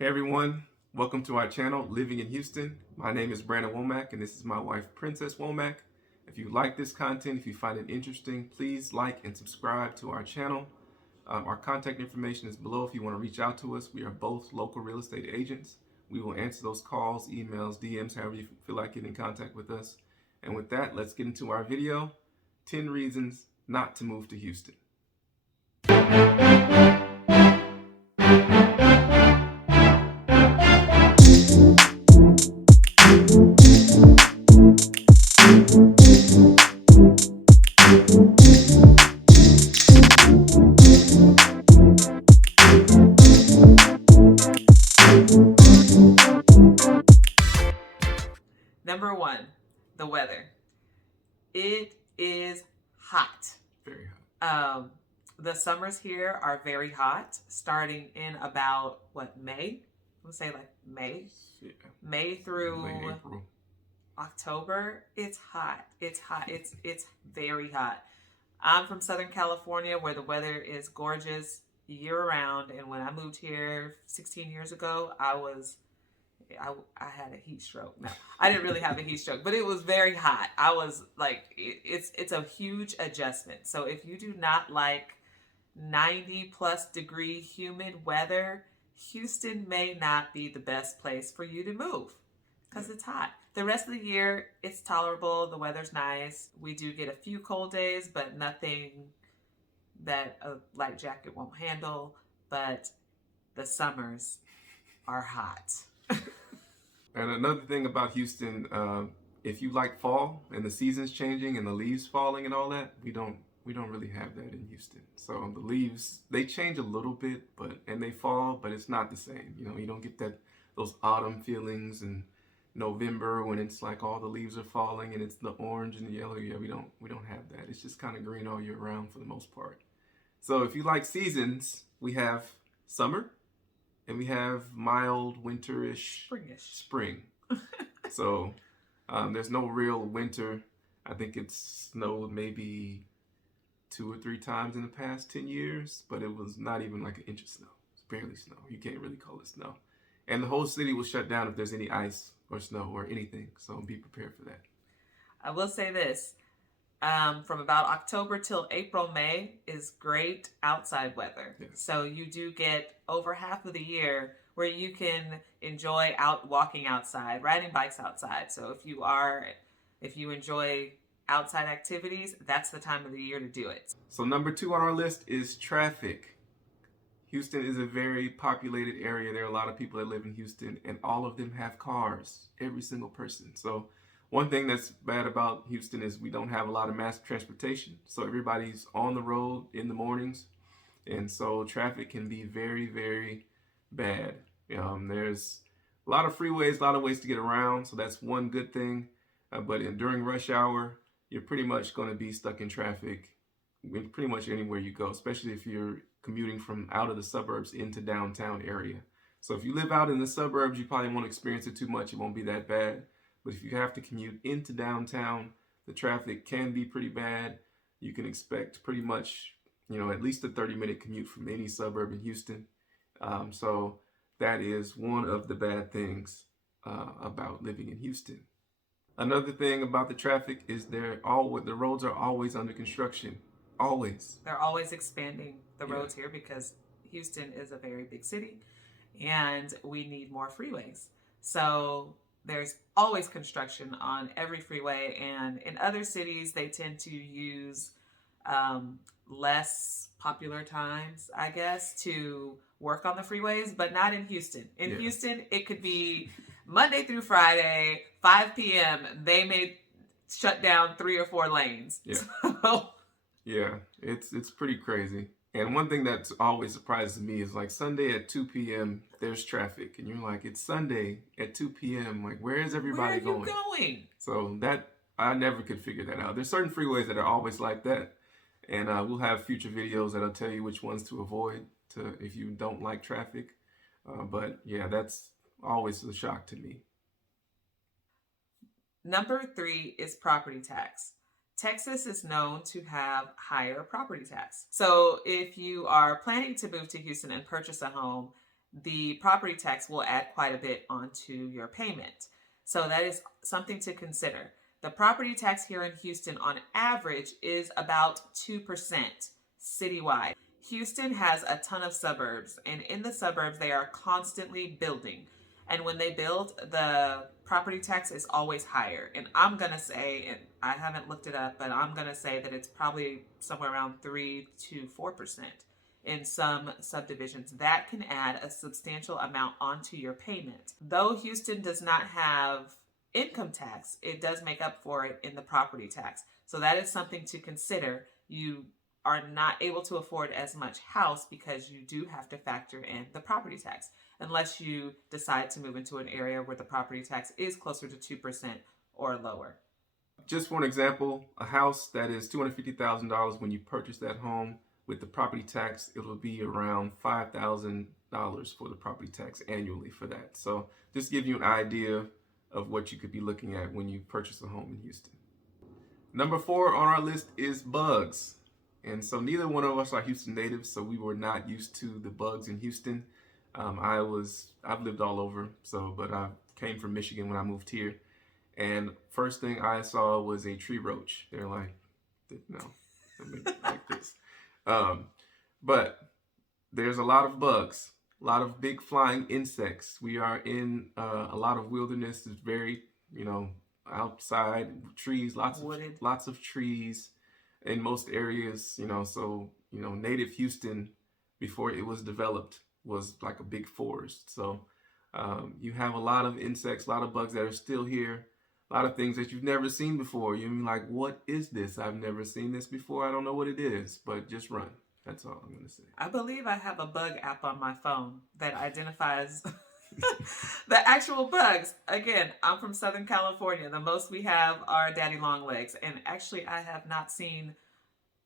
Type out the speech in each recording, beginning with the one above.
Hey everyone, welcome to our channel, Living in Houston. My name is Brandon Womack and this is my wife, Princess Womack. If you like this content, if you find it interesting, please like and subscribe to our channel. Our contact information is below if you want to reach out to us. We are both local real estate agents. We will answer those calls, emails, DMs, however you feel like getting in contact with us. And with that, let's get into our video, 10 reasons not to move to Houston. Number one, the weather. It is hot. Very hot. The summers here are very hot, starting in about May? Let's say May. Yeah. May through Late April. October. It's hot. It's hot. It's very hot. I'm from Southern California, where the weather is gorgeous year round. And when I moved here 16 years ago, I had a heat stroke. No, I didn't really have a heat stroke, but it was very hot. I was like, it's a huge adjustment. So if you do not like 90+ degree humid weather, Houston may not be the best place for you to move because it's hot. The rest of the year, it's tolerable. The weather's nice. We do get a few cold days, but nothing that a light jacket won't handle. But the summers are hot. And another thing about Houston, if you like fall and the seasons changing and the leaves falling and all that, we don't really have that in Houston. So the leaves, they change a little bit, and they fall, but it's not the same. You know, you don't get those autumn feelings in November when it's like all the leaves are falling and it's the orange and the yellow. Yeah, we don't have that. It's just kind of green all year round for the most part. So if you like seasons, we have summer. And we have mild, winterish, spring. So there's no real winter. I think it's snowed maybe 2 or 3 times in the past 10 years, but it was not even like an inch of snow. It's barely snow. You can't really call it snow. And the whole city will shut down if there's any ice or snow or anything. So be prepared for that. I will say this. From about October till April, May is great outside weather. Yes. So you do get over half of the year where you can enjoy walking outside, riding bikes outside. So if you enjoy outside activities, that's the time of the year to do it. So number 2 on our list is traffic. Houston is a very populated area. There are a lot of people that live in Houston, and all of them have cars, every single person. So one thing that's bad about Houston is we don't have a lot of mass transportation. So everybody's on the road in the mornings. And so traffic can be very, very bad. There's a lot of freeways, a lot of ways to get around. So that's one good thing. But during rush hour, you're pretty much going to be stuck in traffic pretty much anywhere you go, especially if you're commuting from out of the suburbs into downtown area. So if you live out in the suburbs, you probably won't experience it too much. It won't be that bad. But if you have to commute into downtown, the traffic can be pretty bad. You can expect pretty much, at least a 30-minute commute from any suburb in Houston. So that is one of the bad things about living in Houston. Another thing about the traffic is the roads are always under construction. Always. They're always expanding the roads here because Houston is a very big city and we need more freeways. So there's always construction on every freeway, and in other cities they tend to use less popular times, I guess, to work on the freeways, but not in Houston. In Houston, it could be Monday through Friday, 5 p.m. They may shut down 3 or 4 lanes. Yeah. So, yeah, it's pretty crazy. And one thing that always surprises me is like Sunday at 2 p.m. there's traffic, and you're like, it's Sunday at 2 p.m. Like, where is everybody going? Where are you going? So that I never could figure that out. There's certain freeways that are always like that, and we'll have future videos that'll tell you which ones to avoid if you don't like traffic. But yeah, that's always a shock to me. Number 3 is property tax. Texas is known to have higher property tax. So if you are planning to move to Houston and purchase a home, the property tax will add quite a bit onto your payment. So that is something to consider. The property tax here in Houston on average is about 2% citywide. Houston has a ton of suburbs, and in the suburbs, they are constantly building. And when they build, the property tax is always higher. And I'm going to say, and I haven't looked it up, but I'm going to say that it's probably somewhere around 3 to 4% in some subdivisions. That can add a substantial amount onto your payment. Though Houston does not have income tax, it does make up for it in the property tax. So that is something to consider. You are not able to afford as much house because you do have to factor in the property tax, unless you decide to move into an area where the property tax is closer to 2% or lower. Just for an example, a house that is $250,000, when you purchase that home with the property tax, it will be around $5,000 for the property tax annually for that. So just give you an idea of what you could be looking at when you purchase a home in Houston. Number 4 on our list is bugs. And so neither one of us are Houston natives, so we were not used to the bugs in Houston. I've lived all over, but I came from Michigan when I moved here. And first thing I saw was a tree roach. They're like, no, like this. But there's a lot of bugs, a lot of big flying insects. We are in a lot of wilderness. It's very, outside, trees, lots of trees in most areas, so, native Houston, before it was developed, was like a big forest. So you have a lot of insects, a lot of bugs that are still here, a lot of things that you've never seen before. You're like, what is this? I've never seen this before. I don't know what it is, but just run. That's all I'm going to say. I believe I have a bug app on my phone that identifies the actual bugs. Again, I'm from Southern California. The most we have are daddy long legs. And actually, I have not seen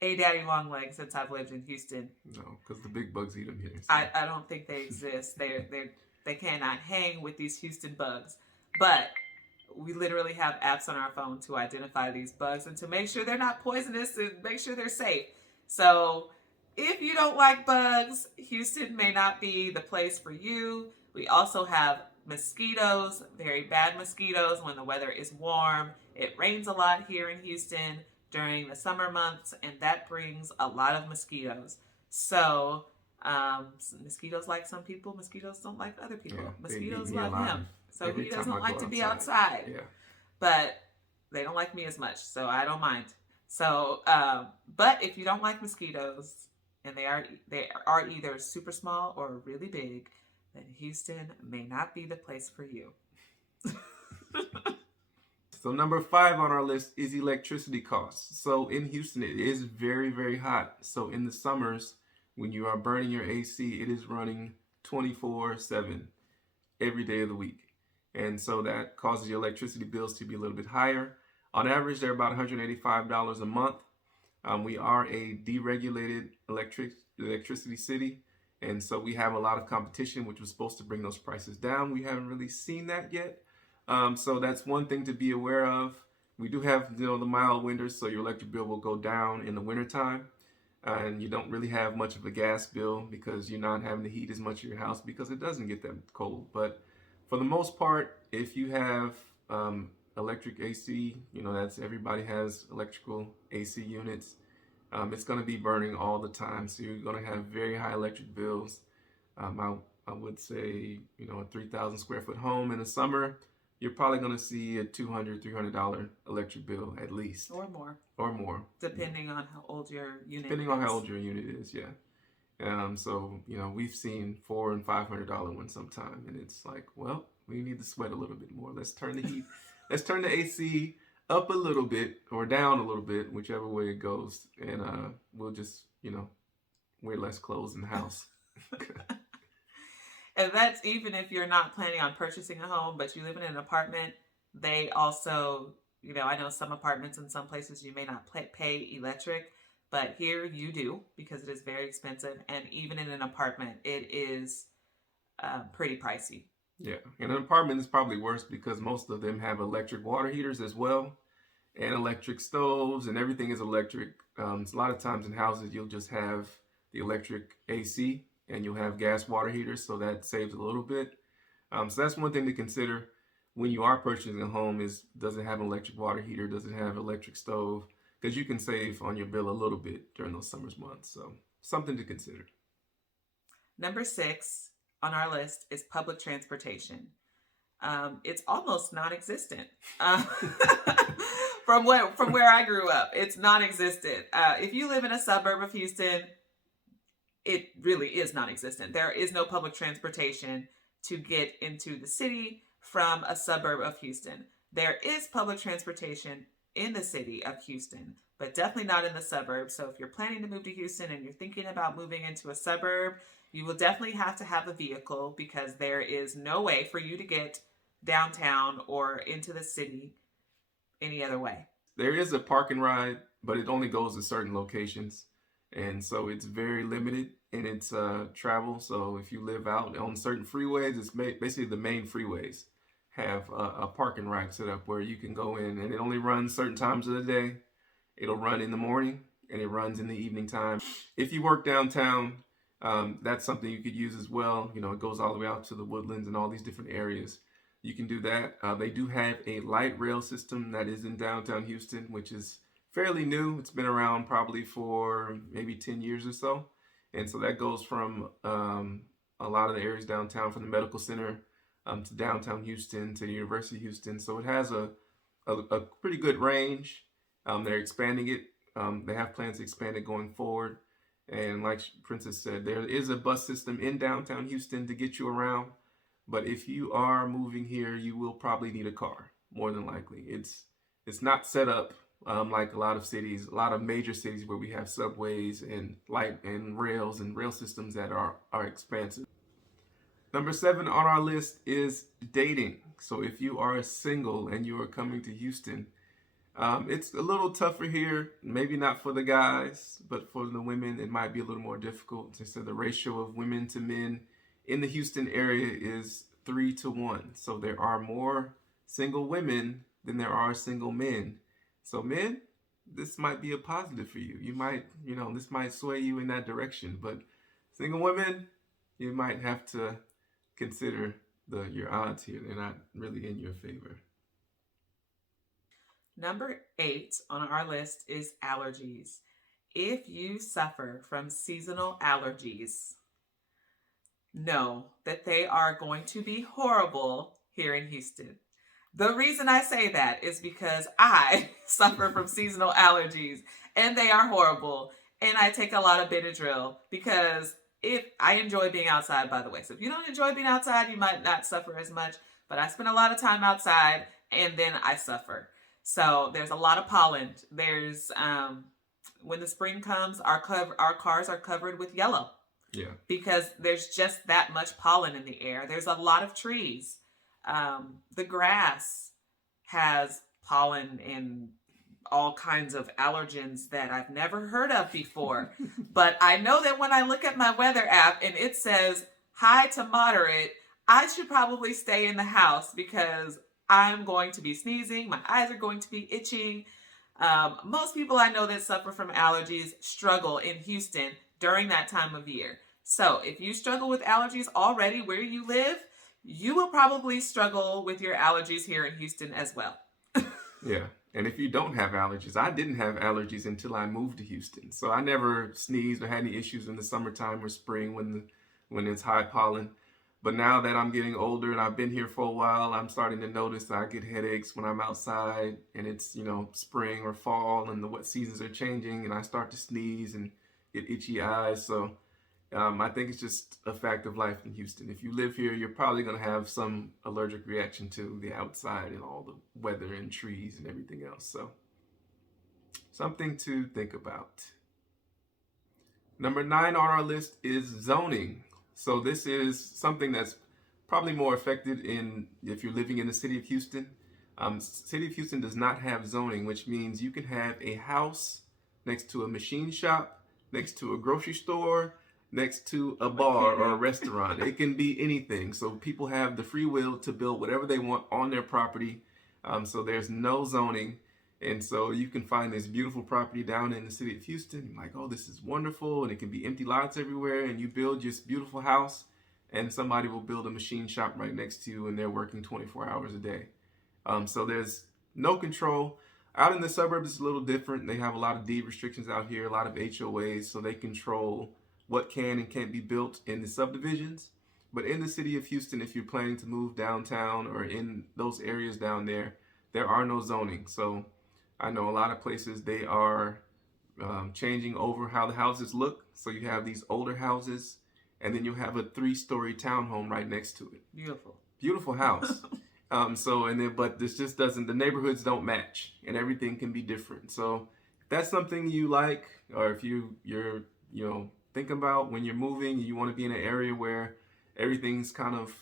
a daddy long leg since I've lived in Houston. No, because the big bugs eat them here. So. I don't think they exist. They cannot hang with these Houston bugs. But we literally have apps on our phone to identify these bugs and to make sure they're not poisonous and make sure they're safe. So if you don't like bugs, Houston may not be the place for you. We also have mosquitoes, very bad mosquitoes when the weather is warm. It rains a lot here in Houston during the summer months, and that brings a lot of mosquitoes. So mosquitoes like some people, mosquitoes don't like other people. Yeah, mosquitoes love him. So he doesn't like to be outside. Yeah. But they don't like me as much, so I don't mind. So, but if you don't like mosquitoes, and they are either super small or really big, then Houston may not be the place for you. So number 5 on our list is electricity costs. So in Houston, it is very, very hot. So in the summers, when you are burning your AC, it is running 24/7 every day of the week. And so that causes your electricity bills to be a little bit higher. On average, they're about $185 a month. We are a deregulated electricity city, and so we have a lot of competition, which was supposed to bring those prices down. We haven't really seen that yet. So that's one thing to be aware of. We do have the mild winters, so your electric bill will go down in the wintertime. And you don't really have much of a gas bill because you're not having to heat as much of your house because it doesn't get that cold. But for the most part, if you have electric AC, that's everybody has electrical AC units. It's going to be burning all the time, so you're going to have very high electric bills. I would say, a 3,000 square foot home in the summer, you're probably going to see a $200, $300 electric bill at least. Or more. Or more. Depending on how old your unit is. Depending on how old your unit is, yeah. So, we've seen $400 and $500 ones sometime, and it's like, well, we need to sweat a little bit more. Let's turn the heat, let's turn the AC up a little bit or down a little bit, whichever way it goes, and we'll just, wear less clothes in the house. And that's even if you're not planning on purchasing a home, but you live in an apartment. They also, I know some apartments in some places you may not pay electric, but here you do because it is very expensive. And even in an apartment, it is pretty pricey. Yeah, and an apartment is probably worse because most of them have electric water heaters as well, and electric stoves, and everything is electric. A lot of times in houses, you'll just have the electric AC, and you'll have gas water heaters, so that saves a little bit. So that's one thing to consider when you are purchasing a home is, does it have an electric water heater? Does it have electric stove? Because you can save on your bill a little bit during those summer months. So something to consider. Number 6 on our list is public transportation. It's almost non-existent. From where I grew up, it's non-existent. If you live in a suburb of Houston, it really is non-existent. There is no public transportation to get into the city from a suburb of Houston. There is public transportation in the city of Houston, but definitely not in the suburbs. So if you're planning to move to Houston and you're thinking about moving into a suburb, you will definitely have to have a vehicle because there is no way for you to get downtown or into the city any other way. There is a park and ride, but it only goes to certain locations. And so it's very limited in its travel. So if you live out on certain freeways, it's basically the main freeways have a park and ride set up where you can go in, and it only runs certain times of the day. It'll run in the morning and it runs in the evening time. If you work downtown, that's something you could use as well. You know, it goes all the way out to the Woodlands and all these different areas. You can do that. They do have a light rail system that is in downtown Houston, which is fairly new. It's been around probably for maybe 10 years or so. And so that goes from a lot of the areas downtown, from the medical center to downtown Houston to the University of Houston. So it has a pretty good range. They're expanding it. They have plans to expand it going forward. And like Princess said, there is a bus system in downtown Houston to get you around. But if you are moving here, you will probably need a car, more than likely. It's not set up like a lot of cities, a lot of major cities where we have subways and light and rails and rail systems that are expansive. Number 7 on our list is dating. So if you are single and you are coming to Houston, it's a little tougher here. Maybe not for the guys, but for the women, it might be a little more difficult. So the ratio of women to men in the Houston area is 3-1. So there are more single women than there are single men. So men, this might be a positive for you. You might, this might sway you in that direction. But single women, you might have to consider your odds here. They're not really in your favor. Number 8 on our list is allergies. If you suffer from seasonal allergies, know that they are going to be horrible here in Houston. The reason I say that is because I suffer from seasonal allergies and they are horrible. And I take a lot of Benadryl because if I enjoy being outside, by the way. So if you don't enjoy being outside, you might not suffer as much. But I spend a lot of time outside and then I suffer. So there's a lot of pollen. There's when the spring comes, our cars are covered with yellow. Yeah. Because there's just that much pollen in the air. There's a lot of trees. The grass has pollen and all kinds of allergens that I've never heard of before. But I know that when I look at my weather app and it says high to moderate, I should probably stay in the house because I'm going to be sneezing. My eyes are going to be itching. Most people I know that suffer from allergies struggle in Houston during that time of year. So if you struggle with allergies already where you live, you will probably struggle with your allergies here in Houston as well. Yeah. And if you don't have allergies, I didn't have allergies until I moved to Houston. So I never sneezed or had any issues in the summertime or spring when it's high pollen. But now that I'm getting older and I've been here for a while, I'm starting to notice that I get headaches when I'm outside and it's, spring or fall and the seasons are changing and I start to sneeze and get itchy eyes. So I think it's just a fact of life in Houston. If you live here, you're probably going to have some allergic reaction to the outside and all the weather and trees and everything else. So something to think about. Number 9 on our list is zoning. So this is something that's probably more affected if you're living in the city of Houston. City of Houston does not have zoning, which means you can have a house next to a machine shop, next to a grocery store, next to a bar or a restaurant. It can be anything. So people have the free will to build whatever they want on their property. So there's no zoning. And so you can find this beautiful property down in the city of Houston. You're like, oh, this is wonderful. And it can be empty lots everywhere. And you build this beautiful house, and somebody will build a machine shop right next to you, and they're working 24 hours a day. So there's no control. Out in the suburbs, it's a little different. They have a lot of deed restrictions out here, a lot of HOAs, so they control what can and can't be built in the subdivisions. But in the city of Houston, if you're planning to move downtown or in those areas down there, there are no zoning. So I know a lot of places they are changing over how the houses look. So you have these older houses, and then you have a 3-story townhome right next to it. Beautiful house. But this just doesn't, the neighborhoods don't match, and everything can be different. So if that's something you like, or if you're thinking about when you're moving, you want to be in an area where everything's kind of,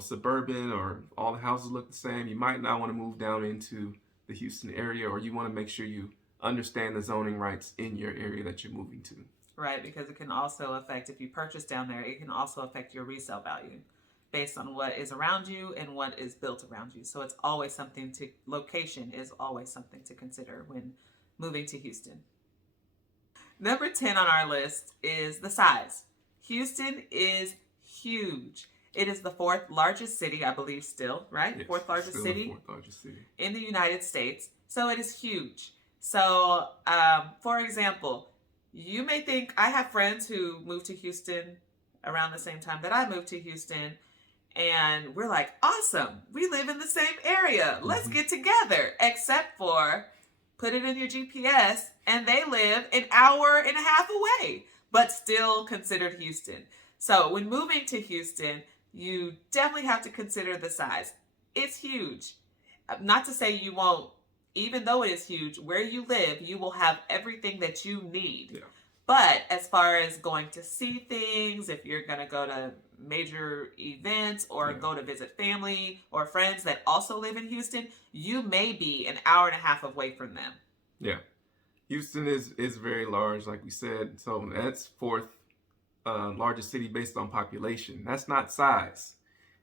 suburban, or all the houses look the same, you might not want to move down into the Houston area, or you want to make sure you understand the zoning rights in your area that you're moving to. Right, because it can also affect, if you purchase down there, it can also affect your resale value based on what is around you and what is built around you. So it's always location is always something to consider when moving to Houston. Number 10 on our list is the size. Houston is huge. It is the 4th largest city, I believe, still, right? Yes, 4th largest city, 4th largest city in the United States. So it is huge. So, for example, you may think, I have friends who moved to Houston around the same time that I moved to Houston, and we're like, awesome, we live in the same area. Let's get together. Except for, put it in your GPS, and they live an hour and a half away, but still considered Houston. So when moving to Houston, you definitely have to consider the size. It's huge. Not to say you won't, even though it is huge, where you live, you will have everything that you need. Yeah. But as far as going to see things, if you're going to go to major events or go to visit family or friends that also live in Houston, you may be an hour and a half away from them. Yeah. Houston is very large, like we said. So that's 4th largest city based on population. That's not size.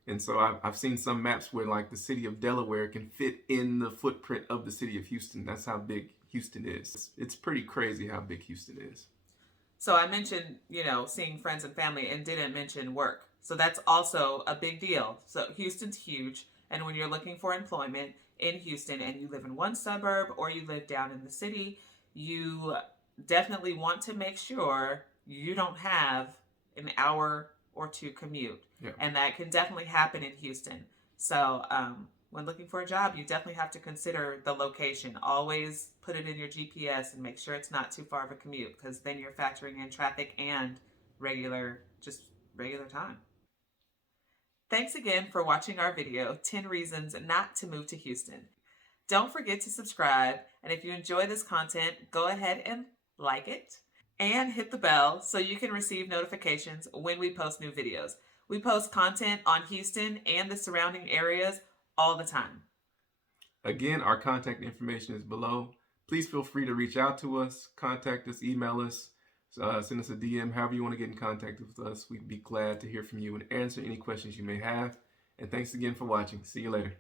And so I've seen some maps where like the city of Delaware can fit in the footprint of the city of Houston. That's how big Houston is. It's pretty crazy how big Houston is. So I mentioned, seeing friends and family, and didn't mention work. So that's also a big deal. So Houston's huge. And when you're looking for employment in Houston and you live in one suburb or you live down in the city, you definitely want to make sure you don't have an hour or 2 commute. Yeah. And that can definitely happen in Houston. So when looking for a job, you definitely have to consider the location. Always put it in your GPS and make sure it's not too far of a commute, because then you're factoring in traffic and regular time. Thanks again for watching our video, 10 Reasons Not to Move to Houston. Don't forget to subscribe, and if you enjoy this content, go ahead and like it and hit the bell so you can receive notifications when we post new videos. We post content on Houston and the surrounding areas all the time. Again, our contact information is below. Please feel free to reach out to us, contact us, email us, send us a DM, however you want to get in contact with us. We'd be glad to hear from you and answer any questions you may have. And thanks again for watching. See you later.